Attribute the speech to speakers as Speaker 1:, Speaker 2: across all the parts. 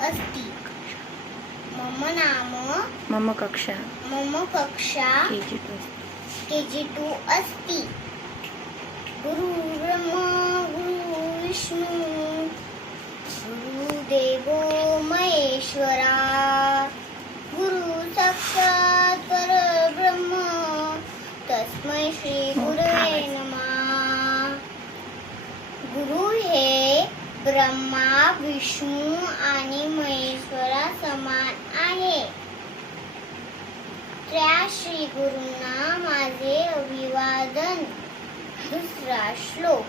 Speaker 1: अस्ति. मम नाम
Speaker 2: मम कक्षा.
Speaker 1: मम कक्षा
Speaker 2: के जी टू
Speaker 1: के जी टू अस्ति. गुरु ब्रह्मा गुरु विष्णु गुरुदेवो महेश्वरा गुरु साक्षात् परब्रह्म तस्मै श्री गुरवे नमः. गुरु ब्रह्मा विष्णू आणि महेश्वरा समान आहे. त्या श्री गुरूंना माझे अभिवादन. दुसरा श्लोक.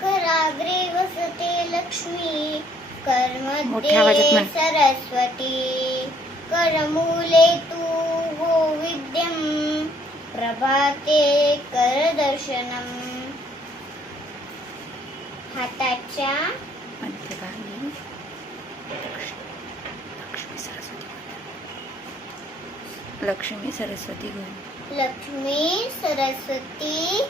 Speaker 1: कराग्रे वसते लक्ष्मी करमध्ये
Speaker 2: म्हण.
Speaker 1: सरस्वती. करमूले तू गोविद्यम प्रभाते करदर्शनम हाताच्या
Speaker 2: मध्यभागी लक्ष- लक्ष्मी सरस्वती लक्ष्मी सरस्वती गोविंद.
Speaker 1: लक्ष्मी सरस्वती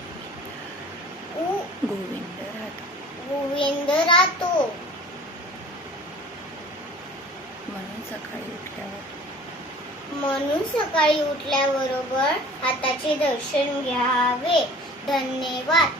Speaker 1: उ
Speaker 2: गोविंद राहतो
Speaker 1: गोविंद राहतो
Speaker 2: म्हणून सकाळी उठल्यावर.
Speaker 1: म्हणून सकाळी उठल्याबरोबर हाताचे दर्शन घ्यावे. धन्यवाद.